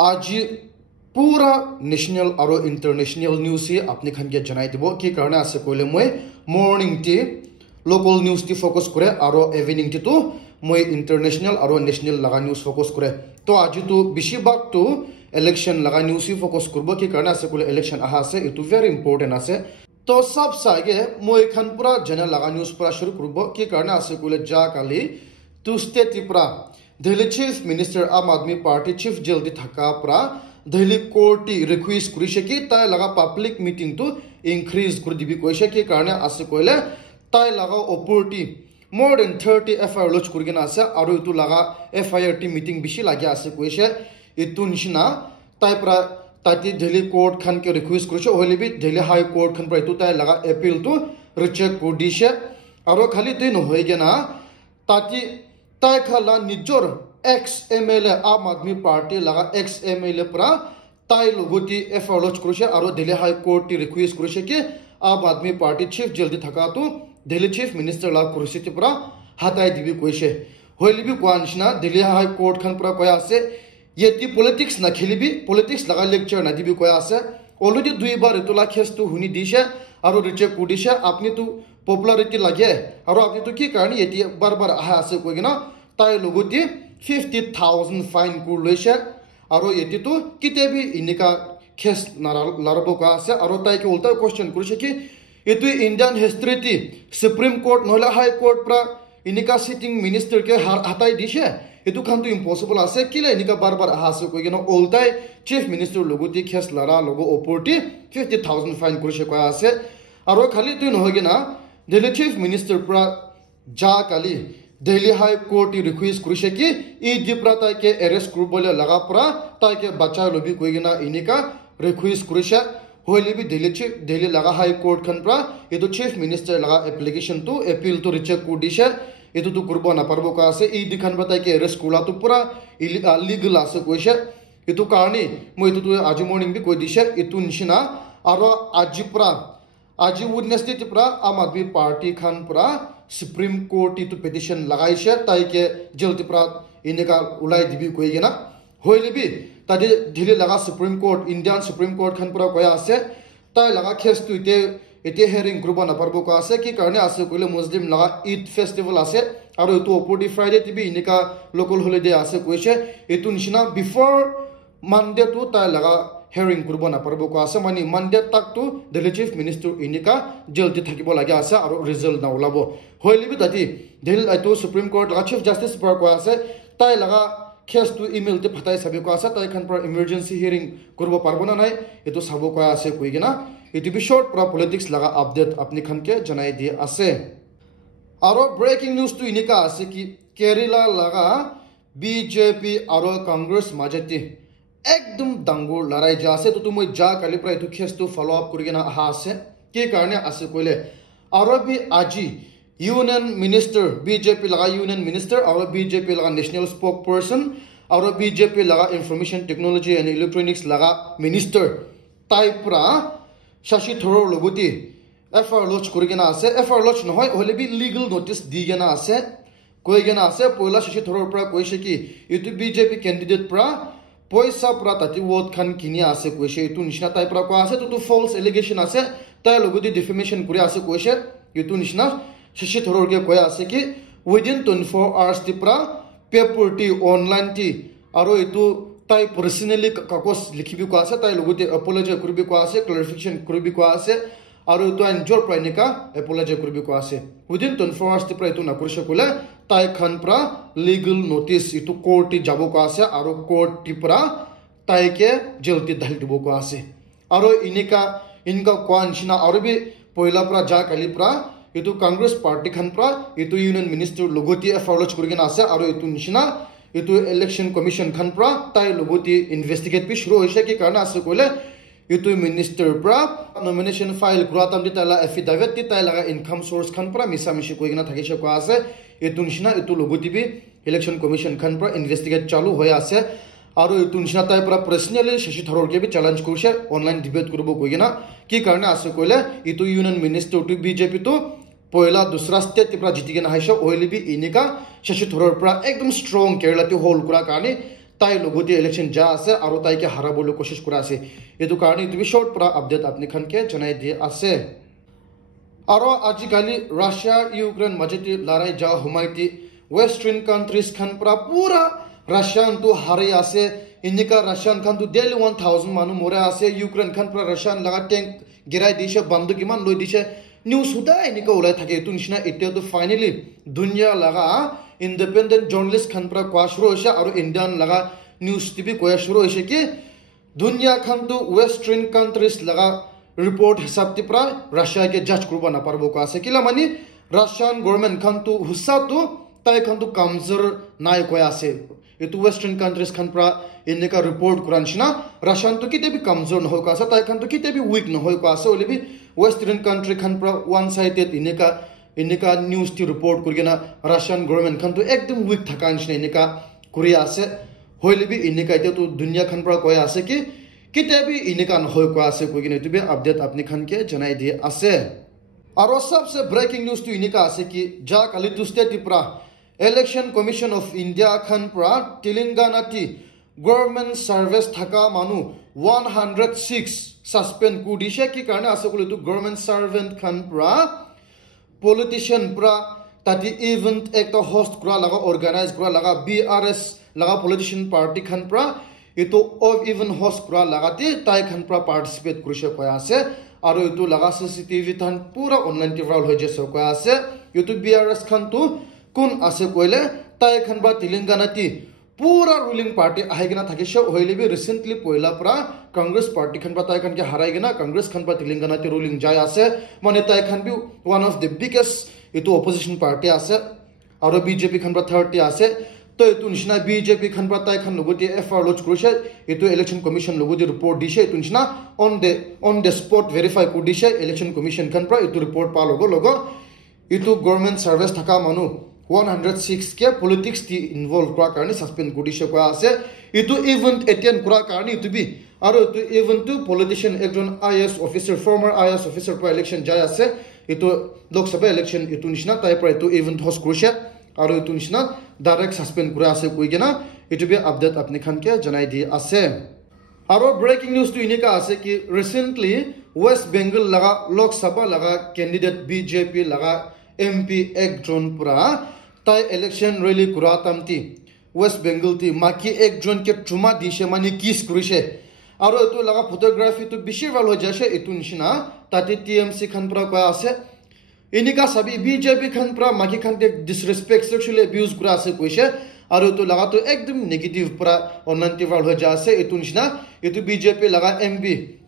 आज पूरा नेशनल और इंटरनेशनल न्यूज से अपने खान के जनाई দিব कि कारण आसे कोले মই morning tea local news T focus करे और इवनिंग टी तो মই इंटरनेशनल और नेशनल लगा न्यूज फोकस करे तो आज तो बेसिभाग तो इलेक्शन लगा न्यूज ही फोकस करबो कि कारण आसे कोले इलेक्शन आहा से इतो वेरी इंपोर्टेंट आसे तो सब सागे মই खान पूरा जना लगा न्यूज पूरा शुरू करबो कि कारण आसे कोले जा काली two state Tripura Delhi chief minister Aam Aadmi party chief जल्दी थका प्रा दिल्ली कोर्ट रिक्वेस्ट करिसे कि ताई लगा पब्लिक मीटिंग तो इंक्रीज कर दिबी कोइसे कि कारण आसे कोइले ताई लगा ओपोर्टी मोर देन 30 एफआईआर लॉन्च करगिना आसे और इतु लगा एफआईआर टी मीटिंग बिशी लागि आसे कोइसे इतु निशिना ताई प्रा ताती दिल्ली कोर्ट खान के रिक्वेस्ट करिसे होले भी दिल्ली हाई कोर्ट खान प्रा इतु ताई लगा अपील तो रिजेक्ट कर दिसे और खाली दिन होइगेना ताती ताई खाला निजोर एक्स एमएलए आम आदमी पार्टी लगा एक्स एमएलए प्रा ताई लोगोती एफआईआर लॉन्च करिसे और दिल्ली हाई कोर्ट रिक्वेस्ट करिसे कि आम आदमी पार्टी चीफ जल्दी थका तो दिल्ली चीफ मिनिस्टर ला कुर्सी पुरा हटाई दिबी कोइसे होइली भी क्वानशना दिल्ली हाई कोर्ट खान पुरा कोया से येती पॉलिटिक्स ना खेलिबी पॉलिटिक्स लगा लेक्चर ना दिबी कोया से ऑलरेडी दुई बार तुला खेस तो हुनी दिशे और रिजेक्ट कुदिशे अपनी तो पॉपुलैरिटी लगे और अपनी तो की कारण येती बार-बार आहा से कोइना ताई लोगोती 50,000 फाइन को लैसे और येती तो किते भी इनका खेस लारबो का से और ताई के उल्टा क्वेश्चन करिसे कि इतु इंडियन हिस्ट्री ती सुप्रीम कोर्ट नोला हाई कोर्ट प्रा इनका सिटिंग मिनिस्टर के हटाई दिशे इतु खान तो इम्पॉसिबल आसे किले इनका बार-बार आसे कोइ गनो उल्टा चीफ मिनिस्टर लोगोती खेस लारा लोगो ओपोर्टी 50,000 फाइन करिसे को आसे और खाली तो नहोगेना दिल्ली चीफ मिनिस्टर प्रा जा काली दिल्ली हाई कोर्ट रिक्वेस्ट करिसे कि ई दिप्रा ताई के अरेस्ट करबोले लगा प्रा ताई के बच्चा लोबी कोइगना इनिका रिक्वेस्ट करिसे होइले भी दिल्ली लगा हाई कोर्ट खन प्रा ये तो चीफ मिनिस्टर लगा एप्लीकेशन तो अपील तो रिजेक्ट कर दिसे ये तो करबो ना परबो का से ई दिखान बताई के अरेस्ट कुला तो पूरा लीगल आसे कोइसे ये तो कारणी মই तो आज मॉर्निंग भी कोइ दिसे इतु निशिना और आज प्रा आज वेडनेसडे पुरा आम आदमी पार्टी खान पुरा सुप्रीम कोर्ट तो पिटिशन लगाइसे ताई के जल्दी पुरा इनका उलाई दिबी कोइगेना होइले भी तादे दिल्ली लगा supreme court Indian supreme court Khan पुरा कोया आसे ताई लगा केस तो इते हेरिंग ग्रुप ना परबो का आसे कि कारणे आसे कोइले मुस्लिम लगा ईद फेस्टिवल आसे और तो ओपोडी फ्राइडे टीबी इनका लोकल हॉलिडे आसे कोइसे इतु निशिना बिफोर मंडे तो ताई लगा हेरिंग ग्रुप ना परबो का आसे मानी मंडे तक तो दिल्ली चीफ मिनिस्टर इनका जल्दी थकिबो लागे आसे और रिजल्ट ना उलाबो होइले भी ताती दिल्ली तो सुप्रीम कोर्ट लगा चीफ जस्टिस पर को आसे ताई लगा केस तो ईमेल ते फटाई सबे को आसे ताई खान पर इमरजेंसी हियरिंग करबो पारबो ना नाय ये तो सबो को आसे कोइगेना इति भी शॉर्ट पूरा पॉलिटिक्स लगा अपडेट अपनी खान के जनाई दिए आसे और ब्रेकिंग न्यूज तो इनका आसे कि केरला लगा बीजेपी और कांग्रेस माजेती एकदम दंगुर लड़ाई जासे तो तुम जा काली प्राय तो केस तो फॉलो अप करगेना आसे के कारणे आसे कोइले और भी आजी यूनियन मिनिस्टर बीजेपी लगा यूनियन मिनिस्टर और बीजेपी लगा नेशनल स्पोक पर्सन और बीजेपी लगा इंफॉर्मेशन टेक्नोलॉजी एंड इलेक्ट्रॉनिक्स लगा मिनिस्टर ताइप्रा शशि थरूर लोगोती एफआईआर लॉन्च करगेना आसे एफआईआर लॉन्च नहय होले भी लीगल नोटिस दिगेना आसे कोइगेना आसे पहिला शशि थरूर प्रा कोइसे कि इतु बीजेपी कैंडिडेट प्रा पैसा प्रा ताती वोट खान किनी आसे कोइसे इतु निशना ताइप्रा को आसे तो फॉल्स एलिगेशन आसे ताइ लोगोती डिफेमेशन करे आसे कोइसे इतु निशना शशि थरूर के कोया आसे कि within 24 hours Tipra paper T online T और इतु ताई पर्सनली कागज लिखिबि को आसे ताई लोगोते अपोलोजी करबि को आसे क्लैरिफिकेशन करबि को आसे और इतु एन्जॉय प्राइनिका अपोलोजी करबि को आसे विदिन 24 आवर्स तिप्रा इतु ना करसे कोले ताई खान प्रा लीगल नोटिस इतु कोर्ट टी जाबो को आसे और कोर्ट टी प्रा ताई के जल्दी धाल दिबो को आसे और इनका क्वानशिना और भी पहिला प्रा जा काली प्रा इतु कांग्रेस पार्टी खान प्रा इतु यूनियन मिनिस्टर लोगोती एफआईआर लॉन्च करगेना आसे और इतु निशिना इतु इलेक्शन कमीशन खान प्रा ताई लोगोती इन्वेस्टिगेट भी शुरू होइसे कि कारण आसे कोले इतु मिनिस्टर प्रा नॉमिनेशन फाइल ग्रातम दि ताला एफिडेविट दि ताई लगा इनकम सोर्स खान प्रा मिसा मिशी कोइगना थाकिसे को आसे इतु निशिना इतु लोगोती भी इलेक्शन कमीशन खान प्रा इन्वेस्टिगेट चालू होय आसे और इतु निशिना ताई प्रा पर्सनली शशि थरूर के भी चैलेंज करसे ऑनलाइन डिबेट करबो कोइगना कि कारण आसे कोले इतु यूनियन मिनिस्टर टू बीजेपी तो पहिला दूसरा स्टेट तिप्रा जितिगेना हाइसे ओइले भी इनिका शशि थरूर प्रा एकदम स्ट्रांग केरला ती होल कुरा कानी তাই লগতে ইলেকশন যা আছে আৰু তাইকে হাৰাবলৈ কোশিশ কৰা আছে এটো কাৰণে তুমি শৰ্ট পৰা আপডেট আপনি খানকে জনাই দি আছে আৰু আজিকালি ৰাছিয়া ইউক্ৰেইন মাজতে লৰাই যা হুমাইতি ওয়েস্টাৰ্ন কান্ট্ৰিজ খান পৰা পুৰা ৰাশিয়ান তো হাৰে আছে ইনিকা ৰাশিয়ান খান তো ডেইলি 1000 মানু মৰে আছে ইউক্ৰেন খান পৰা রাশিয়ান লাগা ট্যাঙ্ক গিরাই দিছে বন্দুক ইমান লই দিছে নিউজ হুদা ইনিকা ওলাই থাকে এটো নিচিনা এতিয়া তো ফাইনালি দুনিয়া লাগা ইন্ডিপেন্ডেন্ট জার্নালিস্ট খান পৰা কোৱা শুৰু হৈছে আৰু ইন্ডিয়ান লাগা নিউজ টিভি কোৱা শুৰু হৈছে কি দুনিয়া খান তো ওয়েস্টাৰ্ন কান্ট্ৰিজ লাগা ৰিপোৰ্ট হিসাব তি পৰা রাশিয়া কে জাজ করব না পারবো কা আছে কিলা মানে রাশিয়ান গভর্নমেন্ট খান তো হুসা তো তাই খান তো কমজোর নাই কোয়া আছে এটো ওয়েস্টার্ন কান্ট্রিজ খান পৰা ইনিকা ৰিপোৰ্ট কৰানছিনা রাশিয়ান তো কিতে বি কমজোর নহয় কা আছে তাই খান তো কিতে বি উইক নহয় কা আছে ওলিবি ওয়েস্টার্ন কান্ট্রি খান পৰা ওয়ান সাইডেড ইনিকা নিউজ টি ৰিপোৰ্ট কৰিনা ৰাশিয়ান গভৰ্নমেন্ট খান তো একদম উইক থাকানছিনা ইনিকা কৰি আছে হইলিবি ইনিকা এতিয়া তো দুনিয়া খান পৰা কয় আছে কি কিতে বি ইনিকা নহয় কা আছে কইনা এটো বি আপডেট আপনি খানকে জনাই দি আছে আৰু सबसे ব্ৰেকিং নিউজ তো ইনিকা আছে কি যা কালি তুস্তে Tipra Election Commission of India Khan pra Telangana ti government service thaka manu 106 suspend kudishe ki karne asakule tu government servant khan pra politician pra tati event ekta host kura laga organize kura laga BRS laga politician party khan pra ito of even host kura laga ti tai khan pra participate kurishe koya ase aru ito laga CCTV than pura online viral hoye jese koya ase ito BRS khan tu কোন আছে কইলে তাই খান বা তেলেঙ্গানা তি পুরা ruling party আইগনা থাকিছে হইলেবি recently পয়লা প্রা Congress party খান বা তাই খান কে হারাইগনা কংগ্রেস খান বা তেলেঙ্গানা তি রুলিং যায় আছে মানে তাই খান be one of the biggest ইটো অপোজিশন পার্টি আছে আর বিজেপি খান বা 30 আছে তো ইটো নিশনা বিজেপি খান বা তাই খান লগতি এফআর লজ কৰিছে ইটো ইলেকশন কমিশন লগতি ৰিপোৰ্ট দিছে ইটো নিশনা অন দ্য স্পট ভেৰিফাই কৰি দিছে ইলেকশন কমিশন খান পৰা ইটো রিপোর্ট পা লগ ইটো গভর্নমেন্ট সার্ভিস থাকা মানু 106 ke politics ti involve kura karni suspend kudishe kwa ase itu event attend kura karni itu bi aro itu event tu politician ekjon IS officer former IS officer pro election jay ase itu lok sabha election itu nishna tai pra itu event host kurishe aro itu nishna direct suspend kura ase koigena itu bi update apni khan ke janai di ase aro breaking news tu inika ase ki recently West Bengal laga lok sabha laga candidate BJP laga MP ekjon pura তাই election rally কুরাতামতি West Bengal তি মাকি একজন কে trauma দিছে মানে কিস করিছে আর এতো লাগা photography তো বেশি ভালো হয়ে যাচ্ছে এতো নিশনা তাতে টিএমসি খান প্রা কয়া আছে ইনিকা সবই বিজেপি খান প্রা মাকি খান তে ডিসরেসপেক্ট সেক্সুয়াল অ্যাবিউজ করা আছে কইছে আর এতো লাগা তো একদম নেগেটিভ প্রা অনন্তি ভালো হয়ে যাচ্ছে এতো নিশনা এতো বিজেপি লাগা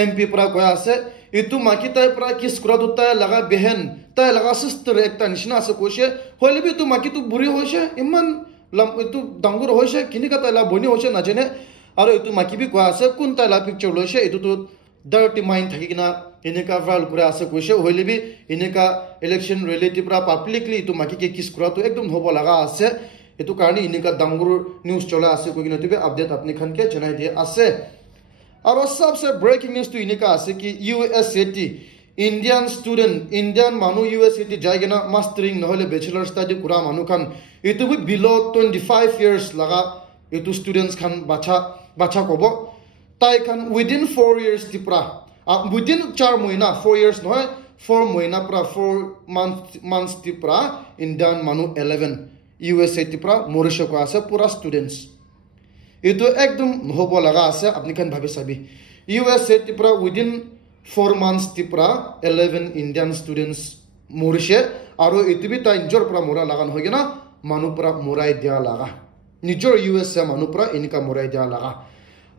এমপি প্রা কয়া আছে ইতু মাকি তাই প্রা কিস করা তো তাই লাগা বেহেন তাই লাগা সিস্টার একটা নিশনা আছে কইছে হইলে বি তু মাকি তু বুড়ি হইছে ইমান লাম ইতু ডাঙ্গুর হইছে কিনিকা তাই লা বনি হইছে না জানে আর ইতু মাকি বি কয়া আছে কোন তাই লা পিকচার লইছে ইতু তো ডার্টি মাইন্ড থাকি কিনা ইনেকা ভাইরাল করে আছে কইছে হইলে বি ইনেকা ইলেকশন রিলেটিভ প্রা পাবলিকলি ইতু মাকি কে কিস করা তো একদম হব লাগা আছে ইতু কারণে ইনেকা ডাঙ্গুর নিউজ চলা আছে কইনা তুই আপডেট আপনি খানকে জানাই দিয়ে আছে আর सबसे ব্রেকিং নিউজ তো ইনেকা আছে কি ইউএসএটি Indian student Indian manu USCT jaigena mastering নহলে bachelor study kura manu khan itu bi below 25 years laga itu students khan bacha kobo tai khan within 4 years tipra within 4 moina 4 years noy 4 moina pra 4 months tipra Indian manu 11 USA tipra morisho ko ase pura students itu ekdom hobo laga ase apni khan bhabe sabi USA tipra within 4 months tipra 11 Indian students morishe aro itibi ta injor pra mora lagan hoigena manu pra morai dia laga nijor US manu pra inika morai dia laga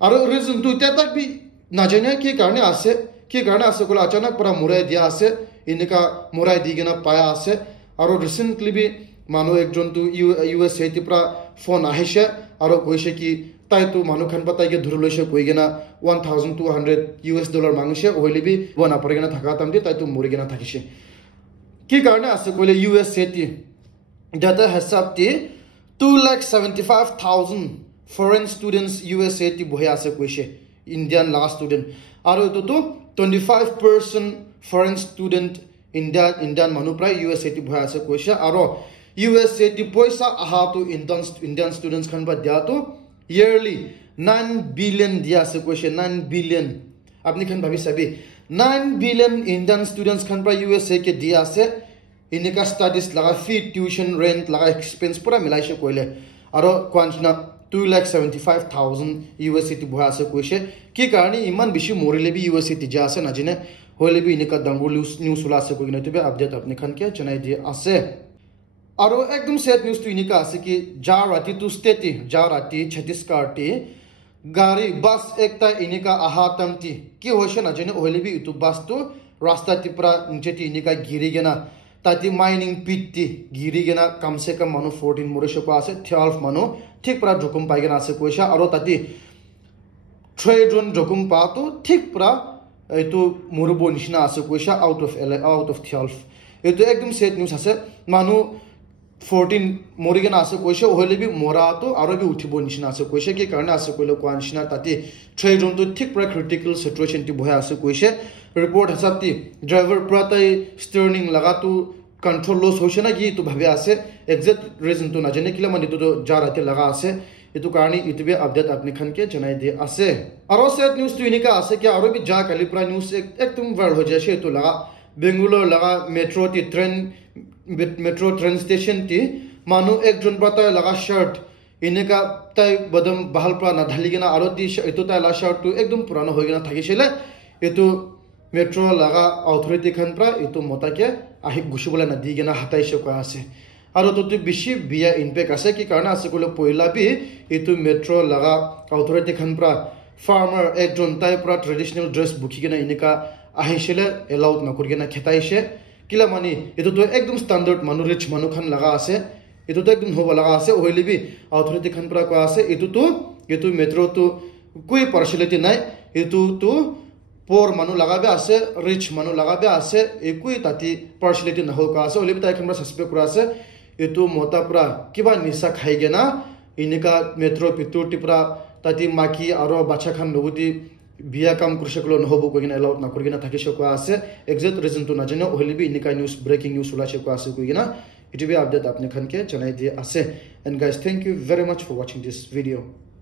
aro reason tu tetak bi na jane ki karne ase kola achanak pra morai dia ase inika morai digena paya ase aro recently bi manu ekjon tu US tipra phone ahishe aro koise ki তাই তো মানু খান পাতাই কে ধরে লইছে কইগেনা $1200 মাংসে হইলিবি বনা পড়েগেনা থাকা তামদি তাই তো মরিগেনা থাকিছে কি কারণে আছে কইলে ইউএসএটি ডাটা হিসাবটি 2,75,000 ফরেন স্টুডেন্টস ইউএসএটি বহে আছে কইছে ইন্ডিয়ান লা স্টুডেন্ট আর তো তো 25% ফরেন স্টুডেন্ট ইন্ডিয়ান মানু প্রায় ইউএসএটি বহে আছে কইছে আর ইউএসএটি পয়সা আহা তো ইন্ডিয়ান স্টুডেন্টস খান বা দিয়া তো yearly 9 billion dia ase koise 9 billion apni khan bhabi sabi 9 billion Indian students khan pra USA ke dia ase inika studies laga fee tuition rent laga expense pura milai she koile aro kwanchna 2,75,000 USD bua ase koise ki karni iman bishi morile bi USD ja ase na jine hoile bi inika dangul news ula ase koine to be update apni khan ke janai di ase aro ekdom sad news to inika ase ki Jarati to state Jarati Chhattisgarh ti gari bus ekta inika ahatamti ki hoise na jine hoile bi itu bus to rasta tipra ncheti inika giri gena tati mining pit ti giri gena kam se kam manu 14 morisho ko ase 12 manu thik pra jokum pai gena ase koisa aro tati trade run jokum pa to thik pra etu murubo nishna ase koisa out of 12 etu ekdom sad news ase manu 14 morigena ase koisa hoile bi mora to aro bi uthibo nishna ase koisa ki karne ase koile ko nishna tati trade run to thik pra critical situation ti boya ase koisa report hasati driver pratai steering lagatu control loss hoise na gi to bhabe ase exact reason to na jane kila mani to Jarati laga ase etu karni itube update apni khan ke janai de ase aro sad news to inika ase ki aro bi ja kalipra news ekdom viral ho jase to laga Bangalore laga metro train station ti manu ekjon pratai laga shirt inika tai badam bahal pra na dhaligena aro ti etu tai la shirt to ekdom purana hoigena thakisile etu metro laga authority khan pra etu motake ahi gushibole na digena hataishe ko ase aro to bishi bia impact ase ki karna ase kole poila bi etu metro laga authority khan pra farmer ekjon tai pra traditional dress bukhigena inika ahishele allowed na kurgena khetaishe kila mani etu to ekdom standard manu rich manu khan laga ase etu to ekdom hoba laga ase hoile bi authority khan pra ko ase etu metro to koi partiality nai etu to poor manu lagabe ase rich manu lagabe ase ekui tati partiality na hoka ase olibi tai khamra suspect kura ase etu mota pura kiba nisa khaigena inika metro pitur tipra tati maki aro bacha khan loguti biya kam kurshaklo no hobo kogina allowed na kurgina thakisho ko ase exact reason to na jane olibi inika news breaking news ula ko ase kogina itibe update apne khan ke janai di ase and guys thank you very much for watching this video